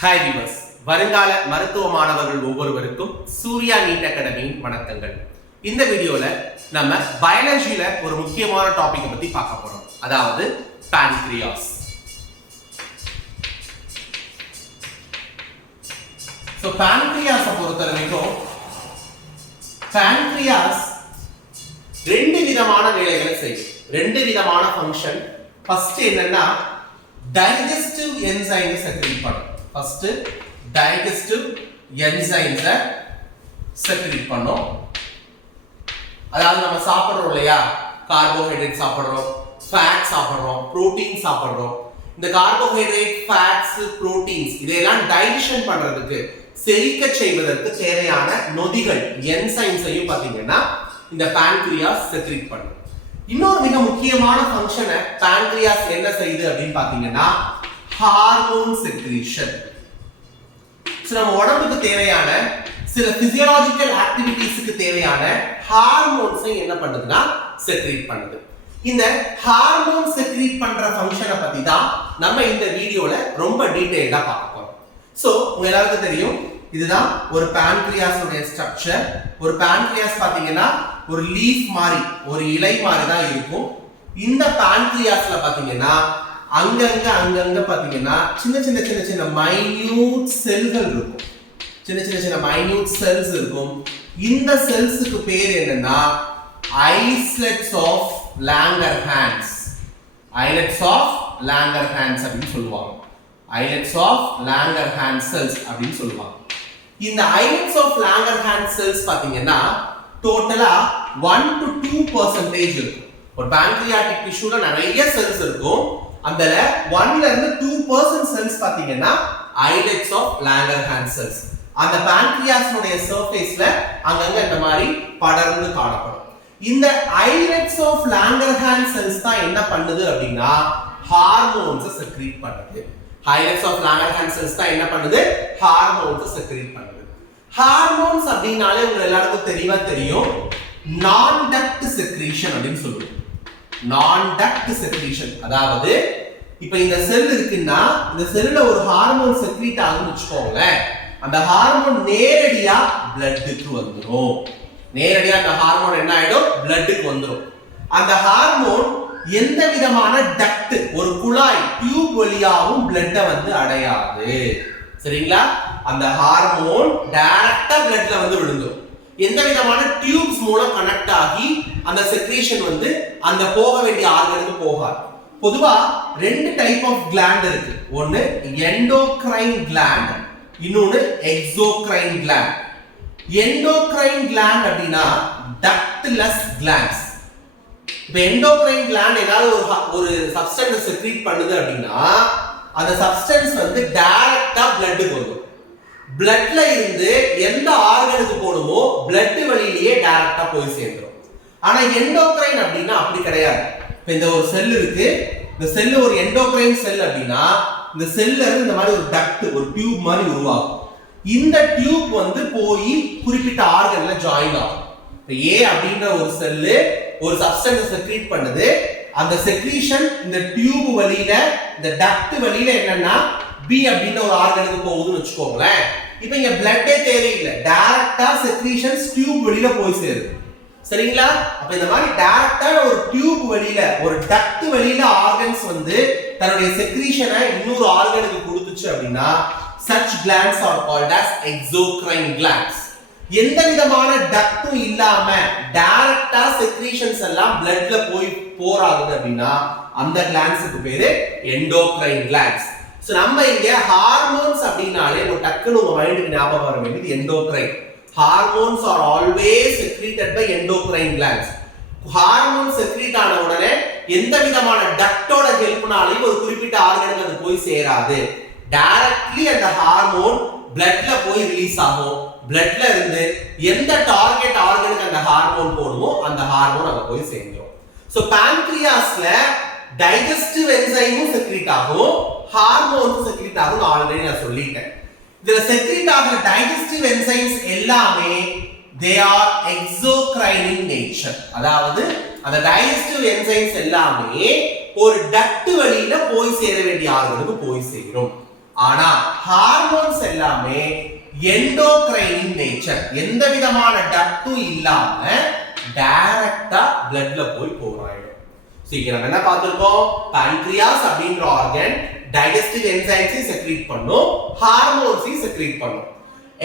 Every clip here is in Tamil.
ஹாய் வியூவர்ஸ், வருங்கால மருத்துவ மாணவர்கள் ஒவ்வொருவருக்கும் சூர்யா நீட் அகாடமியின் வணக்கங்கள். இந்த வீடியோல நம்ம பயாலஜில ஒரு முக்கியமான டாபிக் பத்தி பார்க்க போறோம். அதாவது பான்கிரியாஸ். சோ பான்கிரியாஸை பொறுத்தவரைக்கும் பான்கிரியாஸ் ரெண்டு விதமான வேலைகளை செய்யும், ரெண்டு விதமான ஃபங்க்ஷன். ஃபர்ஸ்ட் என்னன்னா டைஜஸ்டிவ் என்சைம்ஸ் செக்ரீட் பண்ணும். ஃபர்ஸ்ட் டைஜஸ்டிவ் என்சைம்ஸ் செக்ரீட் பண்ணும். அதாவது நம்ம சாப்பிடுறோம் இல்லையா, கார்போஹைட்ரேட் சாப்பிடுறோம், ஃபேட் சாப்பிடுறோம், புரோட்டீன் சாப்பிடுறோம். இந்த கார்போஹைட்ரேட், ஃபேட்ஸ், புரோட்டீன்ஸ் இதெல்லாம் டைஜஷன் பண்றதுக்கு, செரிக்க செய்வதற்கு தேவையான நொதிகள் என்சைம்ஸையும் பாத்தீங்கன்னா இந்த பான்கிரியாஸ் செக்ரீட் பண்ணும். இன்னொரு மிக முக்கியமான ஃபங்க்ஷனை பான்கிரியாஸ் என்ன செய்யுது அப்படின்னு பாத்தீங்கன்னா ஹார்மோன் செக்ரீஷன். நம்ம உடம்புக்கு தேவையான சில பிசியோலாஜிக்கல் ஆக்டிவிட்டீஸ்க்கு தேவையான ஹார்மோன்ஸை என்ன பண்ணுதுன்னா செக்ரீட் பண்ணுது. இந்த ஹார்மோன் செக்ரீட் பண்ற ஃபங்க்ஷனை பத்தி தான் நம்ம இந்த வீடியோல ரொம்ப டீடைலா பார்க்க போறோம். சோ உங்க எல்லாருக்கும் தெரியும், இதுதான் ஒரு பான்கிரியாஸோட ஸ்ட்ரக்சர். ஒரு பான்கிரியாஸ் பாத்தீங்கன்னா ஒரு லீஃப் மாதிரி, ஒரு இலை மாதிரி தான் இருக்கும். இந்த பான்கிரியாஸ்ல பாத்தீங்கன்னா அங்கங்க பாத்தீங்கன்னா சின்ன சின்ன சின்ன சின்ன மைன்யூட் செல்கள் இருக்கும். சின்ன சின்ன சின்ன மைன்யூட் செல்ஸ் இருக்கும். இந்த செல்ஸுக்கு பேர் என்னன்னா islets of Langerhans. Islets of Langerhans அப்படின்னு சொல்லுவாங்க. ஐலெட்ஸ் ஆஃப் லாங்கர்ஹான்ஸ் செல்ஸ் அப்படின்னு சொல்லுவாங்க. இந்த ஐலெட்ஸ் ஆஃப் லாங்கர்ஹான்ஸ் செல்ஸ் பாத்தீங்கன்னா டோட்டலா 1 to 2% இருக்கும். ஒரு பான்கிரியாட்டிக் டிஷ்யூல நிறைய செல்ஸ் இருக்கும். அந்த 1 ல இருந்து 2% செல்ஸ் பாத்தீங்கன்னா ஐலெட்ஸ் ஆஃப் லாங்கர்ஹான்ஸ் செல்ஸ். அந்த பான்கிரியாஸோட சர்ஃபேஸ்ல அங்கங்க இந்த மாதிரி படர்ந்து காணப்படும். இந்த ஐலெட்ஸ் ஆஃப் லாங்கர்ஹான்ஸ் செல்ஸ் தான் என்ன பண்ணுது அப்படின்னா ஹார்மோன்ஸ் செக்ரீட் பண்ணுது. ஐலெட்ஸ் ஆஃப் லாங்கர்ஹான்ஸ் செல்ஸ் தான் என்ன பண்ணுது, ஹார்மோன்ஸ் செக்ரீட் பண்ணுது. ஹார்மோன்ஸ் அப்படினாலே உங்க எல்லாருக்கும் தெளிவா தெரியும், நான் டக்ட் செக்ரீஷன் அப்படின்னு சொல்லுவோம். நான் டக்ட் செக்ரீஷன், அதாவது இப்ப இந்த செல் இருக்குன்னா இந்த செல்ல ஒரு ஹார்மோன் செக்ரீட் ஆகுதுன்னு வச்சுக்கோங்களேன். அந்த ஹார்மோன் நேரடியா பிளட்டுக்கு வந்துரும். நேரடியா அந்த ஹார்மோன் என்ன ஆயிடும், பிளட்டுக்கு வந்துரும். அந்த ஹார்மோன் எந்த விதமான டக்ட், ஒரு குழாய் டியூப் வழியாவும் பிளட்ட வந்து அடையாது. சரிங்களா? அந்த ஹார்மோன் டைரக்டா பிளட்ல வந்து விழுந்துரும். எந்த விதமான டியூப்ஸ் மூலம் கனெக்ட் ஆகி அந்த செக்ரீஷன் வந்து அந்த போக வேண்டிய ஆர்கனுக்கு போகாது. பொதுவா ரெண்டு டைப் ஆஃப் கிளாண்ட் இருக்கு. ஒன்னு எண்டோக்ரைன் கிளாண்ட், இன்னொன்னு எக்ஸோக்ரைன் கிளாண்ட். எண்டோக்ரைன் கிளாண்ட் அப்படின்னா டக்ட்லெஸ் கிளாண்ட்ஸ். இப்ப எண்டோக்ரைன் கிளாண்ட் ஏதாவது ஒரு சப்ஸ்டன்ஸ் செக்ரீட் பண்ணுது அப்படின்னா அந்த சப்ஸ்டன்ஸ் வந்து டைரக்டா பிளட்டுக்கு வரும். பிளட்ல இருந்து எந்த ஆர்கனுக்கு போடுமோ பிளட் வழியிலேயே டைரக்டா போய் சேர்ந்துரும். ஆனா எண்டோக்ரைன் அப்படின்னா அப்படி கிடையாது. இப்ப இந்த ஒரு செல் இருக்கு, இந்த செல் ஒரு எண்டோக்ரைன் செல் அப்படின்னா இந்த செல்ல இருந்து இந்த மாதிரி ஒரு டக்ட், ஒரு டியூப் மாதிரி உருவாகும். இந்த டியூப் வந்து போய் குறிப்பிட்ட ஆர்கன்ல ஜாயின் ஆகும். இப்ப ஏ அப்படின்ற ஒரு செல் ஒரு சப்ஸ்டன்ஸ் செக்ரீட் பண்ணுது. அந்த செக்ரீஷன் இந்த டியூப் வழியில, இந்த டக்ட் வழியில என்னன்னா பி அப்படின்ற ஒரு ஆர்கனுக்கு போகுதுன்னு வச்சுக்கோங்களேன். இப்போ இங்க பிளட்டே தேவையில்லை, டைரக்டா செக்ரீஷன்ஸ் டியூப் வழியில போய் சேருது. சரிங்களா? அப்ப இந்த மாதிரி டைரக்டா ஒரு டியூப் வழியில, ஒரு டக்ட் வழியில ஆர்கன்ஸ் வந்து தன்னுடைய செக்ரீஷனை இன்னொரு ஆர்கனுக்கு கொடுத்துச்சு அப்படின்னா such glands are called as exocrine glands. எந்த விதமான டக்டும் இல்லாம டைரக்டா செக்ரீஷன்ஸ் எல்லாம் பிளட்ல போய் போறாது அப்படின்னா அந்த கிளாண்ட்ஸ்க்கு பேரு எண்டோக்ரைன் கிளாண்ட்ஸ். சோ நம்ம இங்க ஹார்மோன்ஸ் அப்படினாலே ஒரு டக்குனு உங்க மைண்டுக்கு ஞாபகம் வர வேண்டியது endocrine. Hormones are always secreted by endocrine glands. Hormone secrete ஆன உடனே எந்த விதமான டக்டோட ஹெல்ப்னாலையும் ஒரு குறிப்பிட்ட ஆர்கனுக்கு அது போய் சேராது. டைரக்ட்லி அந்த ஹார்மோன் பிளட்ல போய் ரிலீஸ் ஆகும். பிளட்ல இருந்து எந்த டார்கெட் ஆர்கனுக்கு அந்த ஹார்மோன் போடுமோ அந்த ஹார்மோன் அங்க போய் சேர்ந்துரும். சோ பான்கிரியாஸ்ல டைஜஸ்டிவ் என்சைமும் செக்ரீட் ஆகும், ஹார்மோன்ஸும் செக்ரீட் ஆகும். ஆல்ரெடி நான் சொல்லிட்டேன். இதுல செக்ரீட் ஆகிற டைஜஸ்டிவ் என்சைம்ஸ் எல்லாமே they are exocrine in nature. அதாவது அந்த டைஜஸ்டிவ் என்சைம்ஸ் எல்லாமே ஒரு டக்ட் வழியில போய் சேர வேண்டிய ஆர்கனுக்கு போய் சேரும். ஆனா ஹார்மோன்ஸ் எல்லாமே எண்டோகிரைன் நேச்சர், எந்த விதமான டக்டும் இல்லாம டைரக்டா பிளட்ல போய் போராயிடும். சீக்கிரம் என்ன பார்த்திருக்கோம், pancreas அப்படின்ற ஆர்கன் டைஜஸ்டிவ் என்சைம்ஸை செக்ரீட் பண்ணும், ஹார்மோன்ஸை செக்ரீட் பண்ணும்.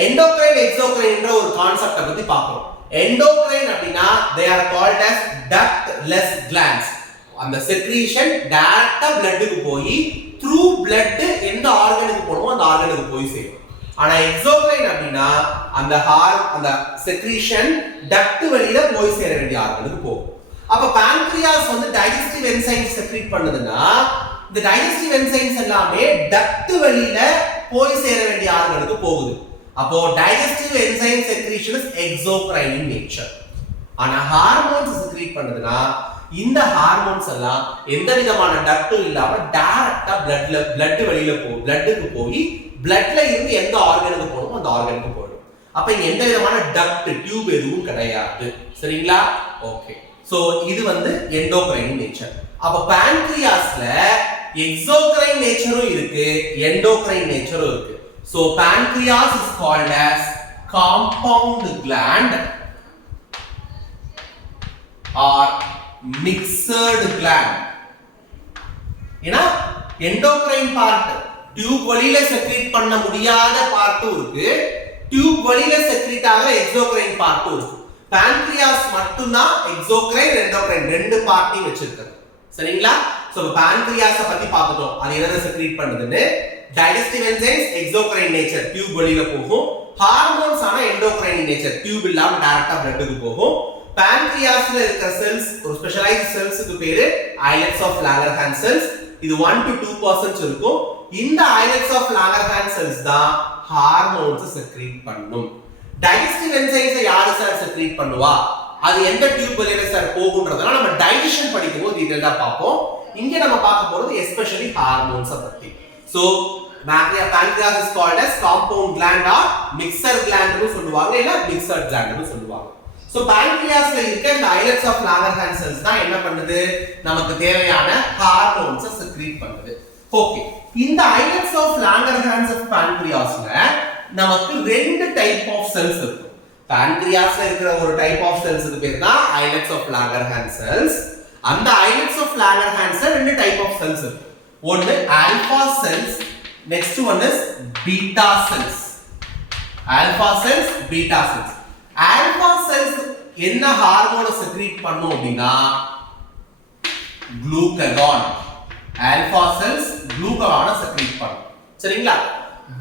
எண்டோகிரைன் எக்ஸோகிரைன்ற ஒரு கான்செப்ட பத்தி பார்க்கிறோம். எண்டோகிரைன் அப்படினா they are called as ductless glands. அந்த செக்ரீஷன் டைரக்டா பிளட்க்கு போய் த்ரூ பிளட் எந்த ஆர்கனுக்கு போணுமோ அந்த ஆர்கனுக்கு போய் சேரும். ஆனா எக்ஸோகிரைன் அப்படினா அந்த செக்ரீஷன் டக்ட் வழியில போய் சேர வேண்டிய ஆர்கனுக்கு போகும். அப்ப pancreas வந்து டைஜஸ்டிவ் என்சைம்ஸ் செக்ரீட் பண்ணுதுன்னா இந்த டைஜஸ்டிவ் என்சைம்ஸ் எல்லாமே டக்ட் வழியில போய் சேர வேண்டிய ஆர்கனுக்கு போகுது. அப்போ digestive enzyme secretion is exocrine in nature. ஆனா ஹார்மோன்ஸ் செக்ரீட் பண்ணுதுன்னா இந்த ஹார்மோன்ஸ் எல்லாம் எந்த விதமான டக்டும் இல்லாம டைரக்டா பிளட் வழியில பிளட்க்கு போய் பிளட்ல இருந்து எந்த ஆர்கனுக்கு போகணுமோ அந்த ஆர்கனுக்கு போயிடும். அப்ப இங்க எந்த விதமான டக்ட் டியூப் எதுவும் கிடையாது. சரிங்களா? ஓகே. சோ இது வந்து எண்டோகிரைன் நேச்சர். அப்ப pancreasல எக்ஸோகிரைன் நேச்சரும் இருக்கு, எண்டோகிரைன் நேச்சரும் இருக்கு. So pancreas is called as compound gland or mixed gland. ஏனா எண்டோகிரைன் பார்ட் டியூப் வழியில செக்ரீட் பண்ண முடியாத பார்ட்டும் இருக்கு, டியூப் வழியில செக்ரீட் ஆக எக்ஸோகிரைன் பார்ட்டும் இருக்கு. pancreas மட்டும் தான் எக்ஸோகிரைன் எண்டோகிரைன் ரெண்டு பார்ட்டையும் வச்சிருக்கு. சரிங்களா? சோ pancreas பத்தி பார்த்துட்டோம். அது எதை செக்ரீட் பண்ணுதுன்னு. Digestive enzymes exocrine nature, tube வழியில போகும். ஹார்மோன்ஸ் ஆன எண்டோகிரைன் நேச்சர், டியூப் இல்லாம டைரக்டா பிளட்க்கு போகும். pancreasல இருக்கிற செல்ஸ் ஒரு ஸ்பெஷலைஸ்ட் செல்ஸ்க்கு பேரு islets of Langerhans cells. இது 1 to 2% இருக்கும். இந்த islets of Langerhans cells தான் ஹார்மோன்ஸ் செக்ரீட் பண்ணும். டைஜஸ்டிவ் என்சைம்ஸ் யாரு சார் செக்ரீட் பண்ணுவா, அது எந்த டியூப் வழியில சார் போகும்ன்றதெல்லாம் நம்ம டைஜஷன் படிக்கும்போது டீடைலா பார்ப்போம். இங்க நம்ம பார்க்க போறது எஸ்பெஷலி ஹார்மோன்ஸ் பத்தி. So pancreas is called as compound gland or mixer gland னு சொல்லுவாங்க, இல்ல mixed gland னு சொல்லுவாங்க. சோ pancreasல இருக்க இந்த islets of Langerhans cells தான் என்ன பண்ணுது, நமக்கு தேவையான ஹார்மோன்ஸ் செக்ரீட் பண்ணுது. ஓகே. இந்த islets of Langerhans of pancreasல நமக்கு ரெண்டு டைப் ஆஃப் செல்ஸ் இருக்கு. pancreasல இருக்கிற ஒரு டைப் ஆஃப் செல்ஸ்க்கு பேர் தான் islets of Langerhans cells. அந்த islets of Langerhans ரெண்டு டைப் ஆஃப் செல்ஸ் இருக்கு. ஒன்னு alpha cells, next one is beta cells. alpha cells, beta cells. alpha cells என்ன ஹார்மோனை செக்ரீட் பண்ணும் அப்படினா glucagon. alpha cells glucagon secrete பண்ணும். சரிங்களா?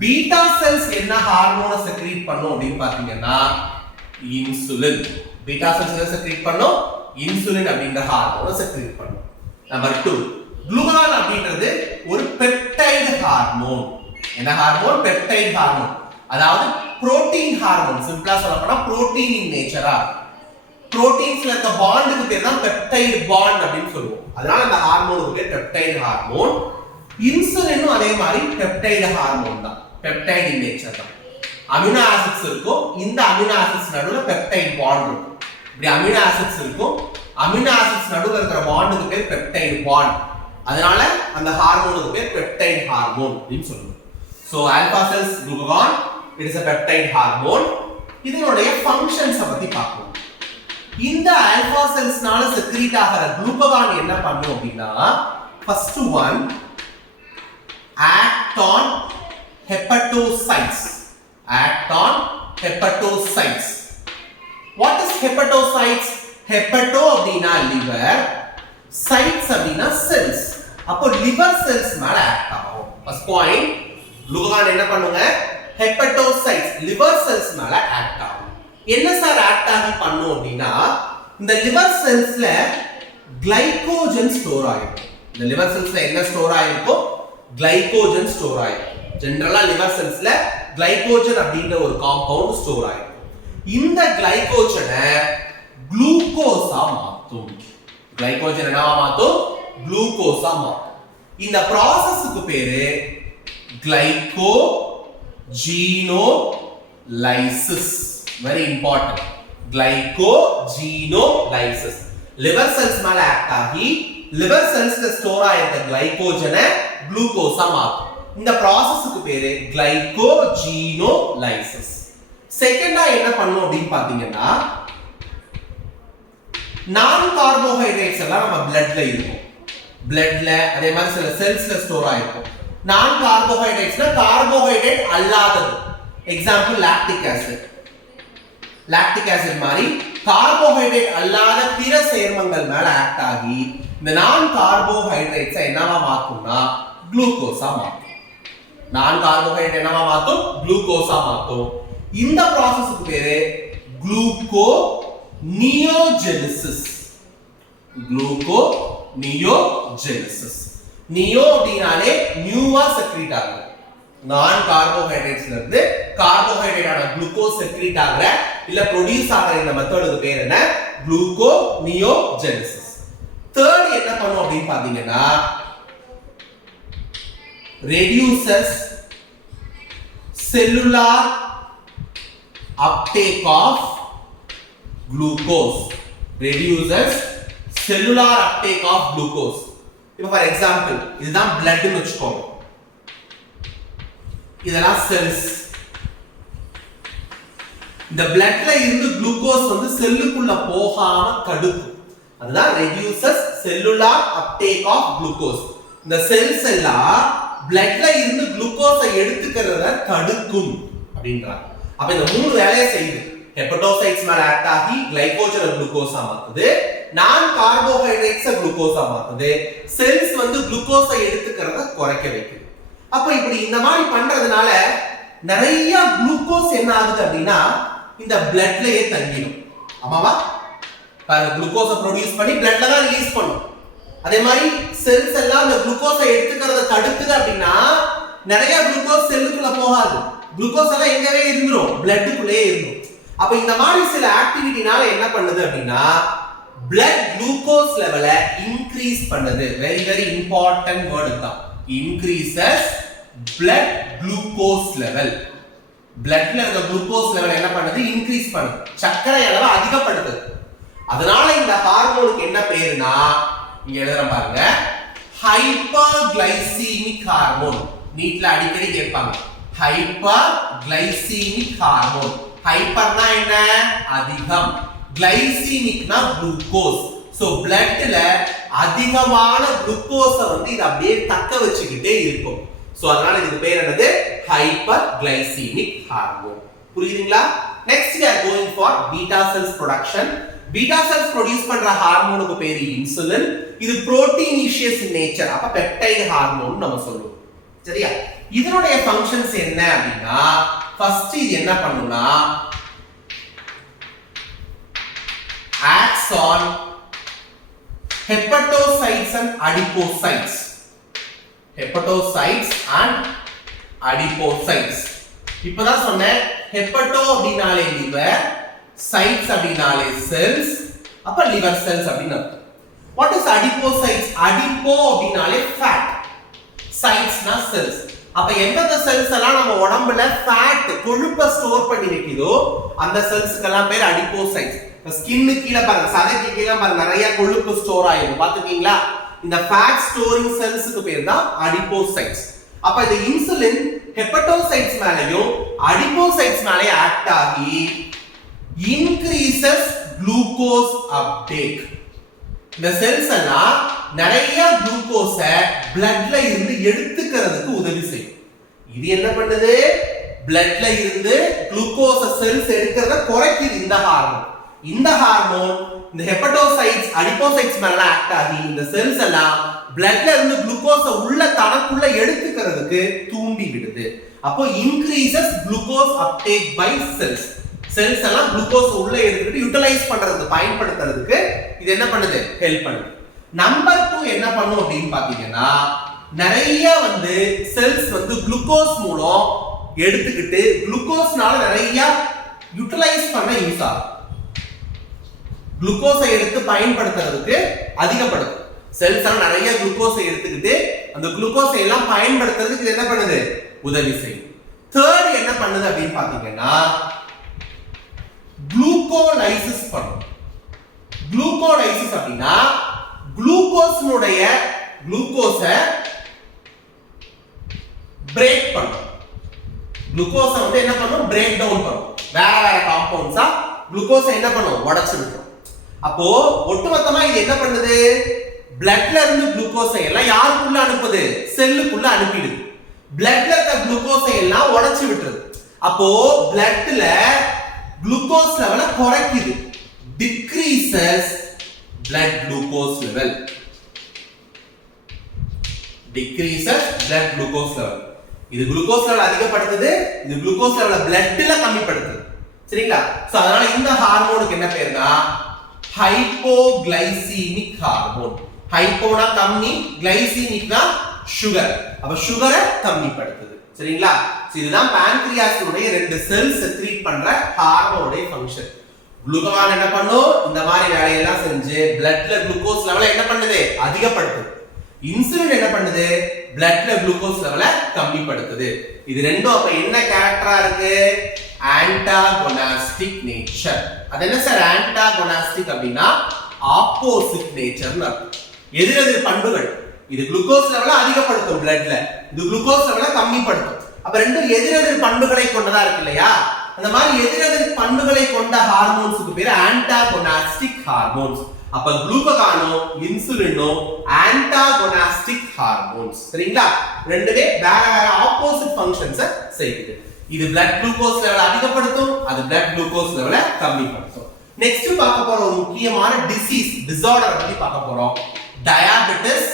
பீட்டா செல்ஸ் என்ன ஹார்மோனை செக்ரீட் பண்ணும் அப்படினு பாத்தீங்கன்னா இன்சுலின். பீட்டா செல்ஸ் என்ன செக்ரீட் பண்ணும், இன்சுலின் அப்படிங்கற ஹார்மோனை செக்ரீட் பண்ணும். நம்பர் 2, குளுககான் அப்படிங்கிறது ஒரு பெப்டைடு ஹார்மோன். என்ன ஹார்மோன்? Peptide hormone. அதாவது புரோட்டீன் ஹார்மோன். சிம்பிளா சொல்லப்போனா புரோட்டீன் இன் நேச்சரா, புரோட்டீன்ஸ்ல இருக்க பாண்டுக்கு பேர் தான் பெப்டைடு பாண்ட் அப்படினு சொல்லுவோம். அதனால அந்த ஹார்மோனுக்கு பேர் பெப்டைடு ஹார்மோன். இன்சுலினும் அதே மாதிரி பெப்டைடு ஹார்மோன் தான், பெப்டைடு இன் நேச்சர் தான். அமினோ ஆசிட்ஸ் இருக்கும், இந்த அமினோ ஆசிட்ஸ் நடுவுல பெப்டைடு பாண்ட் இருக்கும். இப்படி அமினோ ஆசிட்ஸ் இருக்கும், அமினோ ஆசிட்ஸ் நடுவுல இருக்கிற பாண்டுக்கு பேர் பெப்டைடு பாண்ட். அதனால அந்த ஹார்மோனுக்கு பேர் பெப்டைடு ஹார்மோன் அப்படின்னு சொல்லுவோம். So alpha cells glucagon, it is a peptide hormone. இதனுடைய ஃபங்க்ஷன்ஸ் பத்தி பார்ப்போம். இந்த ஆல்பா செல்ஸ்னால செக்ரீட் ஆகிற குளுககான் என்ன பண்ணும் அப்படின்னா, first one act on hepatocytes. act on hepatocytes. What is hepatocytes? hepato அப்படினா liver, cytes அப்படினா cells. அப்போ liver cells மேல ஆக்ட் ஆகும். ஃபர்ஸ்ட் பாயிண்ட், குளுககான் என்ன பண்ணுங்க, hepatocytes liver cells மேல ஆக்ட் ஆகும். என்ன சார் ஆக்ட் ஆகி பண்ணும் அப்படினா, இந்த liver cellsல glycogen ஸ்டோர் ஆயிருக்கு. இந்த liver cellsல என்ன ஸ்டோர் ஆயிருக்கோ glycogen ஸ்டோர் ஆயிருக்கு. ஜெனரலா லிவர் செல்ஸ்ல glycogen அப்படிங்கற ஒரு காம்பவுண்ட் ஸ்டோர் ஆயிருக்கு. இந்த glycogen-ஐ குளுக்கோஸா மாத்தும். glycogen என்னவா மாத்தும்? குளுக்கோஸா மாத்தும். இந்த process-க்கு பேரு glycogenolysis. very important. glycogenolysis. liver cells மேல ஆக்ட் ஆகி liver cellsல ஸ்டோர் ஆயிருக்க glycogen-ஐ குளுக்கோஸா மாத்தும். இந்த ப்ராசஸ்க்கு பேரு கிளைகோஜீனோலைசிஸ். செகண்டா என்ன பண்ணும் அப்படின்னு பாத்தீங்கன்னா, நான் கார்போஹைட்ரேட்ஸ் எல்லாம் நம்ம பிளட்ல இருக்கும். பிளட்ல அதே மாதிரி சில செல்ஸ்ல ஸ்டோர் ஆயிருக்கும். நான் கார்போஹைட்ரேட்ஸ்னா கார்போஹைட்ரேட் அல்லாதது. Example lactic acid. Lactic acid மாதிரி கார்போஹைட்ரேட் அல்லாத பிற சேர்மங்கள் மேல ஆக்ட் ஆகி இந்த நான் கார்போஹைட்ரேட்ஸ் என்னவா மாத்தும்னா குளுக்கோஸா மாத்தும். நான் கார்போஹைட்ரேட் என்னவா மாத்தும்? குளுக்கோஸா மாத்தும். இந்த ப்ராசஸ்க்கு பேரு குளுகோனியோஜெனிசிஸ். குளுகோனியோஜெனிசிஸ். நியோ அப்படினாலே நியூவா செக்ரீட் ஆகும். நான் கார்போஹைட்ரேட்ஸ்ல இருந்து கார்போஹைட்ரேட்டான குளுக்கோஸ் செக்ரீட் ஆகற இல்ல ப்ரொடியூஸ் ஆகற இந்த மெத்தடுக்கு பேர் என்ன? குளுகோனியோஜெனிசிஸ். தேர்ட் என்ன பண்ணும் அப்படின்னு பாத்தீங்கன்னா, reduces cellular uptake of glucose. Reduces cellular uptake of glucose. இப்போ ஃபார் எக்ஸாம்பிள் இதுதான் பிளட்னு வெச்சுக்கோங்க. இதெல்லாம் செல்ஸ். இந்த பிளட்ல இருந்து குளுக்கோஸ் வந்து செல்லுக்குள்ள போகாம தடுக்கும். அதுதான் reduces cellular uptake of glucose. இந்த செல்ஸ் எல்லாம் பிளட்ல இருந்து குளுக்கோஸை எடுத்துக்கிறத தடுக்கும் அப்படின்றாங்க. அப்ப இந்த மூணு வேலையை செய்யுது. ஹெப்படோசைட்ஸ் மேல ஆக்ட் ஆகி கிளைகோஜனை குளுக்கோஸா மாத்துது, நான் கார்போஹைட்ரேட்ஸை குளுக்கோஸா மாத்துது, செல்ஸ் வந்து குளுக்கோஸை எடுத்துக்கிறத குறைக்க வைக்குது. அப்ப இப்படி இந்த மாதிரி பண்றதுனால நிறைய குளுக்கோஸ் என்ன ஆகுது அப்படின்னா இந்த பிளட்லயே தங்கிடும். ஆமாவா? பாருங்க, குளுக்கோஸை ப்ரொடியூஸ் பண்ணி பிளட்ல தான் ரிலீஸ் பண்ணும். அதே மாதிரி செல்ஸ் எல்லாம் இந்த குளுக்கோஸை எடுத்துக்கிறத தடுக்குது அப்படின்னா நிறைய குளுக்கோஸ் செல்லுக்குள்ள போகாது. குளுக்கோஸ் எல்லாம் எங்கவே இருந்துரும், பிளட்டுக்குள்ளே இருந்துரும். அப்ப இந்த மாதிரி சில ஆக்டிவிட்டினால என்ன பண்ணுது அப்படின்னா பிளட் குளுக்கோஸ் லெவலை இன்க்ரீஸ் பண்ணுது. வெரி வெரி இம்பார்ட்டன்ட் வேர்ட் தான். Increases blood glucose level. பிளட்ல இருக்க குளுக்கோஸ் லெவல் என்ன பண்ணுது? இன்க்ரீஸ் பண்ணுது. சர்க்கரை அளவை அதிகப்படுத்துது. அதனால இந்த ஹார்மோனுக்கு என்ன பேருனா, இங்க எழுதுற பாருங்க, ஹைப்பர்கிளைசீமிக் ஹார்மோன். நீட்ல அடிக்கடி கேட்பாங்க, ஹைப்பர்கிளைசீமிக் ஹார்மோன். ஹைப்பர்னா என்ன? அதிகம். கிளைசீமிக்னா குளுக்கோஸ். சோ பிளட்ல அதிகமான குளுக்கோஸ வந்து இது அப்படியே தக்க வச்சுக்கிட்டே இருக்கும். சோ அதனால இதுக்கு பேர் என்னது? Hyperglycemic hormone. புரியுதுங்களா? Next we are going for beta cells production. Beta cells produce பண்ற ஹார்மோனுக்கு பேரு இன்சுலின். இது புரோட்டீனிஷியஸ் இன் நேச்சர். அப்ப பெப்டைட் ஹார்மோன் நம்ம சொல்லுவோம். சரியா? இதனுடைய ஃபங்க்ஷன்ஸ் என்ன அப்படின்னா, ஃபர்ஸ்ட் இது என்ன பண்ணும்னா acts on hepatocytes and adipocytes. Hepatocytes and adipocytes. இப்பதான் சொன்னேன், ஹெப்படோ அப்படினாலே லிவர், சைட்ஸ் அப்படினாலே செல்ஸ், அப்ப லிவர் செல்ஸ் அப்படின்னு அர்த்தம். What is adipocytes? adipo அப்படினாலே ஃபேட், சைட்ஸ்னா செல்ஸ். அப்ப எந்தெந்த செல்ஸ் எல்லாம் நம்ம உடம்புல ஃபேட் கொழுப்பை ஸ்டோர் பண்ணி வைக்குதோ அந்த செல்ஸ்க்கெல்லாம் பேர் adipocytes. ஸ்கின்னு கீழே பாருங்க, சதைக்கு கீழே பாருங்க, நிறைய கொழுப்பு ஸ்டோர் ஆயிடும். பாத்துக்கீங்களா? இந்த ஃபேட் ஸ்டோரிங் செல்ஸ்க்கு பேர் தான் adipocytes. அப்ப இந்த இன்சுலின் ஹெப்படோசைட்ஸ் மேலயும் adipocytes மேலயும் ஆக்ட் ஆகி increases glucose uptake. இந்த செல்ஸ் எல்லாம் நிறைய குளுக்கோஸ பிளட்ல இருந்து எடுத்துக்கிறதுக்கு உதவி செய்யும். இது என்ன பண்ணுது? பிளட்ல இருந்து குளுக்கோஸ செல்ஸ் எடுக்கிறத குறைக்குது இந்த ஹார்மோன். இந்த ஹார்மோன் இந்த ஹெப்படோசைட்ஸ் அடிபோசைட்ஸ் மேல ஆக்ட் ஆகி இந்த செல்ஸ் எல்லாம் பிளட்ல இருந்து குளுக்கோஸ உள்ள தனக்குள்ள எடுத்துக்கிறதுக்கு தூண்டி விடுது. அப்போ increases glucose uptake by cells. Cells எல்லாம் குளுக்கோஸ் உள்ள எடுத்துட்டு யூட்டிலைஸ் பண்றதுக்கு, பயன்படுத்துறதுக்கு இது என்ன பண்ணுது? ஹெல்ப் பண்ணுது. நம்பர் 2 என்ன பண்ணும் அப்படின்னு பாத்தீங்கன்னா, நிறைய வந்து செல்ஸ் வந்து குளுக்கோஸ் மூலம் எடுத்துக்கிட்டு குளுக்கோஸ்னால நிறைய யூட்டிலைஸ் பண்ண யூஸ் ஆகும். குளுக்கோஸை எடுத்து பயன்படுத்துறதுக்கு அதிகப்படுது. செல்ஸ் எல்லாம் நிறைய குளுக்கோஸை எடுத்துக்கிட்டு அந்த குளுக்கோஸை எல்லாம் பயன்படுத்துறதுக்கு இது என்ன பண்ணுது? உதவி செய்யும். தேர்ட் என்ன பண்ணுது அப்படின்னு பாத்தீங்கன்னா, குளுக்கோலைசிஸ் பண்ணும். குளுக்கோலைசிஸ் அப்படின்னா குளுக்கோஸ பிரேக் பண்ணும். குளுக்கோஸை வந்து என்ன பண்ணும்? பிரேக் டவுன் பண்ணும். வேற வேற காம்பவுண்ட்ஸா குளுக்கோஸை என்ன பண்ணும்? உடைச்சு விட்டுரும். அப்போ ஒட்டுமொத்தமா இது என்ன பண்ணுது? பிளட்ல இருந்து குளுக்கோஸை எல்லாம் யாருக்குள்ள அனுப்புது? செல்லுக்குள்ள அனுப்பிடுது. பிளட்ல இருக்க குளுக்கோஸை எல்லாம் உடைச்சு விட்டுருது. அப்போ பிளட்ல குளுக்கோஸ் லெவலை குறைக்குது. decreases blood glucose level. decreases blood glucose level. இது குளுக்கோஸ் லெவல் அதிகப்படுத்துது, இது குளுக்கோஸ் லெவலை பிளட்ல கம்மிப்படுத்துது. சரிங்களா? சோ அதனால இந்த ஹார்மோனுக்கு என்ன பேருனா ஹைப்போகிளைசீமிக் ஹார்மோன். ஹைப்போனா கம்மி, கிளைசீமிக்னா சுகர். அப்ப சுகரை கம்மிப்படுத்துது. சரிங்களா? இதுதான் பான்கிரியாஸுடைய ரெண்டு செல்ஸ் செக்ரீட் பண்ற ஹார்மோனுடைய ஃபங்க்ஷன். குளுக்ககான் என்ன பண்ணும்? இந்த மாதிரி வேலையெல்லாம் செஞ்சு பிளட்ல குளுக்கோஸ் லெவலை என்ன பண்ணுது? அதிகப்படுத்துது. இன்சுலின் என்ன பண்ணுது? பிளட்ல குளுக்கோஸ் லெவலை கம்மிப்படுத்துது. இது ரெண்டும் அப்ப என்ன கேரக்டரா இருக்கு? ஆன்டாகோனாஸ்டிக் நேச்சர். அது என்ன சார் ஆன்டாகோனாஸ்டிக் அப்படின்னா ஆப்போசிட் நேச்சர்னு அர்த்தம். எதிரெதிர் பண்புகள். இது குளுக்கோஸ் லெவலை அதிகப்படுத்தும் பிளட்ல, இது குளுக்கோஸ் லெவலை கம்மிப்படுத்தும். அப்ப ரெண்டும் எதிரெதிர் பண்புகளை கொண்டதா இருக்கு இல்லையா? அந்த மாதிரி எதிரெதிர் பண்புகளை கொண்ட ஹார்மோன்ஸ்க்கு பேரு ஆன்டாகோனாஸ்டிக் ஹார்மோன்ஸ். அப்ப குளுக்ககானோ இன்சுலினோ ஆன்டாகோனாஸ்டிக் ஹார்மோன்ஸ். சரிங்களா? ரெண்டுமே வேற வேற ஆப்போசிட் ஃபங்க்ஷன்ஸ் செய்யுது. இது blood glucose லெவலை அதிகப்படுத்தும், அது blood glucose லெவலை கம்மிப்படுத்தும். நெக்ஸ்ட் பார்க்க போற ஒரு முக்கியமான டிசார்டர் பத்தி பார்க்க போறோம். Diabetes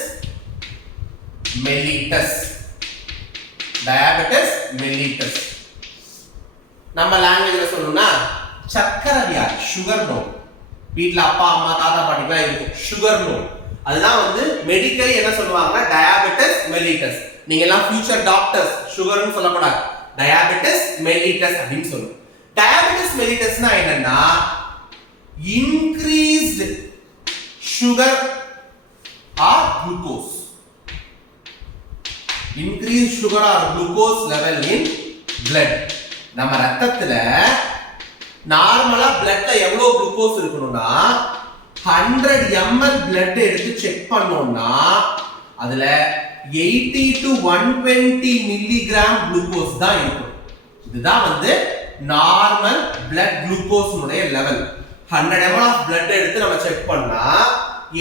mellitus. டயாபெட்டிஸ் மெல்லிட்டஸ் நம்ம லாங்குவேஜ்ல சொல்லணும்னா சக்கரை வியாதி, சுகர் நோய். வீட்ல அப்பா அம்மா தாத்தா பாட்டிலாம் இருக்கும் சுகர் நோய். அதுதான் வந்து மெடிக்கலி என்ன சொல்லுவாங்கன்னா டயாபெட்டிஸ் மெல்லிட்டஸ். நீங்க எல்லாம் ஃபியூச்சர் டாக்டர்ஸ் சுகர்னு சொல்லக்கூடாது, டயாபெட்டிஸ் மெல்லிட்டஸ் அப்படின்னு சொல்லுவோம். டயாபெட்டிஸ் மெல்லிட்டஸ்னா என்னன்னா increased sugar or glucose. increased sugar or glucose level in blood. நம்ம ரத்தத்துல நார்மலா பிளட்ல எவ்வளவு குளுக்கோஸ் இருக்கணும்னா 100 ml blood எடுத்து செக் பண்ணோம்னா அதுல 80 to 120 மில்லிகிராம் குளுக்கோஸ் தான் இருக்கும். இதுதான் வந்து நார்மல் பிளட் குளுக்கோஸ்னுடைய லெவல். 100 ml of blood எடுத்து நம்ம செக் பண்ணா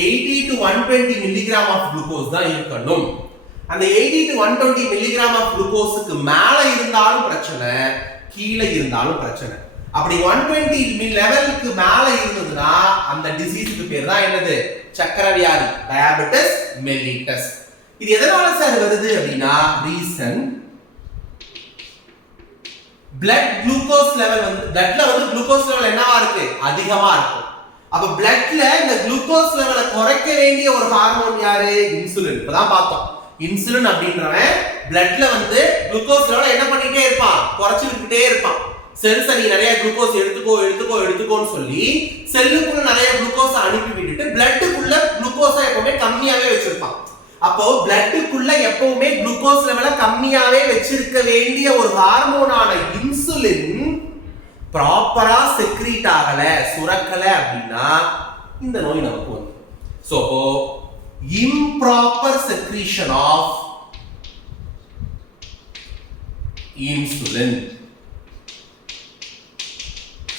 80 to 120 மில்லிகிராம் ஆஃப் குளுக்கோஸ் தான் இருக்கணும். அந்த 80 to 120 மில்லிகிராம் ஆஃப் குளுக்கோஸ்க்கு மேல இருந்தாலும் பிரச்சனை, கீழே இருந்தாலும் பிரச்சனை. அப்படி 120 லெவலுக்கு மேல இருந்ததுன்னா அந்த டிசீஸ்க்கு பேர் தான் என்னது? சக்கரை வியாதி, டயாபெட்டிஸ் மெல்லிட்டஸ். இது எதனால சார் வருது அப்படின்னா ரீசன் blood glucose level வந்து bloodல வந்து glucose level என்னவா இருக்கு? அதிகமா இருக்கு. அப்ப bloodல இந்த glucose level குறைக்க வேண்டிய ஒரு ஹார்மோன் யாரு? இன்சுலின். இப்பதான் பார்த்தோம். இன்சுலின் அப்படின்றவன் bloodல வந்து glucose level என்ன பண்ணிட்டே இருப்பான்? குறைச்சு விட்டுட்டே இருப்பான். செல்ஸ் நீ நிறைய குளுக்கோஸ் எடுத்துக்கோன்னு சொல்லி செல்லுக்குள்ள நிறைய குளுக்கோஸ் அனுப்பி விட்டுட்டு பிளட்டுக்குள்ள குளுக்கோஸை எப்பவுமே கம்மியாவே வச்சிருப்பான். அப்போ பிளட்டுக்குள்ள எப்பவுமே குளுக்கோஸ் லெவலை கம்மியாவே வச்சிருக்க வேண்டிய ஒரு ஹார்மோனான இன்சுலின் ப்ராப்பரா செக்ரீட் ஆகல, சுரக்கல அப்படின்னா இந்த நோய் நமக்கு வரும். So improper secretion of insulin.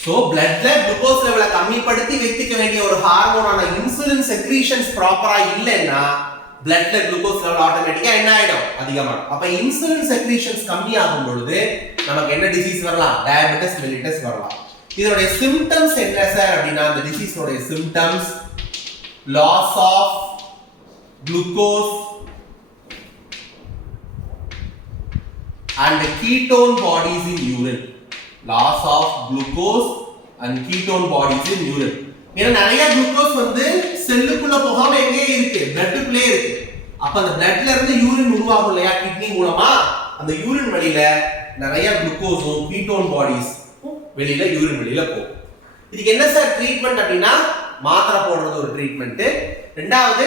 So bloodல குளுக்கோஸ் லெவலை கம்மிப்படுத்தி வைத்துக்க வேண்டிய ஒரு ஹார்மோனான இன்சுலின் செக்ரீஷன்ஸ் ப்ராப்பரா இல்லைன்னா bloodல குளுக்கோஸ் லெவல் ஆட்டோமேட்டிக்கா என்ன ஆயிடும்? அதிகமாகும். அப்ப இன்சுலின் செக்ரீஷன்ஸ் கம்மி ஆகும் பொழுது நமக்கு என்ன டிசீஸ் வரலாம்? டயாபெட்டிஸ் மெல்லிட்டஸ் வரலாம். இதனுடைய சிம்டம்ஸ் என்ன சார் அப்படின்னா அந்த டிசீஸோட symptoms loss of glucose and ketone bodies in urine. loss of glucose and ketone bodies in urine. ஏன்னா நிறைய குளுக்கோஸ் வந்து செல்லுக்குள்ள போகாம எங்கே இருக்கு? பிளட்டுக்குள்ளே இருக்கு. அப்ப அந்த பிளட்ல இருந்து யூரின் உருவாகும் இல்லையா கிட்னி மூலமா, அந்த யூரின் வழியில நிறைய குளுக்கோஸும் கீட்டோன் பாடிஸ் வெளியில யூரின் வெளியில போகும். இதுக்கு என்ன சார் ட்ரீட்மெண்ட் அப்படின்னா மாத்திரை போடுறது ஒரு ட்ரீட்மெண்ட். ரெண்டாவது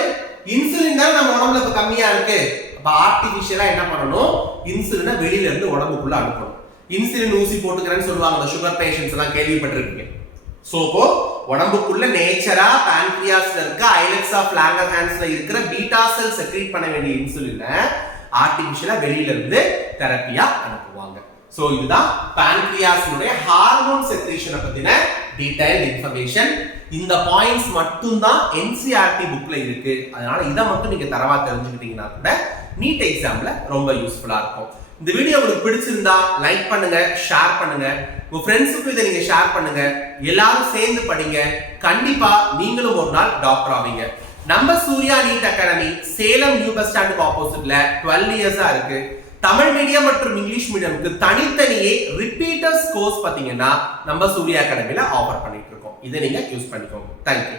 இன்சுலின் தான் நம்ம உடம்புல இப்ப கம்மியா இருக்கு. அப்ப ஆர்டிபிஷியலா என்ன பண்ணணும்? இன்சுலினை வெளியில இருந்து உடம்புக்குள்ள அனுப்பணும். இன்சுலின் ஊசி போட்டுக்கிறேன்னு சொல்லுவாங்க, அந்த சுகர் பேஷண்ட்ஸ் எல்லாம் கேள்விப்பட்டிருக்கீங்க. சோ உடம்புக்குள்ள நேச்சரா பான்கிரியாஸ்ல இருக்க ஐலெக்ஸ் ஆஃப் லாங்கர்ஹான்ஸ்ல இருக்கிற பீட்டா செல் செக்ரீட் பண்ண வேண்டிய இன்சுலினை ஆர்டிபிஷியலா வெளியில இருந்து தெரப்பியா அனுப்புவாங்க. சோ இதுதான் pancreasனுடைய ஹார்மோன் செக்ரீஷனை பத்தின டீடைல்ட் இன்ஃபர்மேஷன். இந்த பாயிண்ட்ஸ் மட்டும் தான் NCERT புக்ல இருக்கு. அதனால இத மட்டும் நீங்க தரவா தெரிஞ்சுக்கிட்டீங்கன்னா கூட நீட் எக்ஸாம்ல ரொம்ப யூஸ்ஃபுல்லா இருக்கும். இந்த வீடியோ உங்களுக்கு பிடிச்சிருந்தா லைக் பண்ணுங்க, ஷேர் பண்ணுங்க, உங்க ஃப்ரெண்ட்ஸுக்கு இதை நீங்க ஷேர் பண்ணுங்க. எல்லாரும் சேர்ந்து படிங்க. கண்டிப்பா நீங்களும் ஒரு நாள் டாக்டர் ஆவீங்க. நம்ம Surya NEET academy Salem new bus ஸ்டாண்டுக்கு ஆப்போசிட்ல 12 இயர்ஸா இருக்கு. தமிழ் மீடியம் மற்றும் இங்கிலீஷ் மீடியமுக்கு தனித்தனியே ரிப்பீட்டர்ஸ் கோர்ஸ் பாத்தீங்கன்னா நம்ம சூர்யா அகாடமில ஆஃபர் பண்ணிட்டு இருக்கோம். இதை நீங்க யூஸ் பண்ணிக்கோங்க. தேங்க்யூ.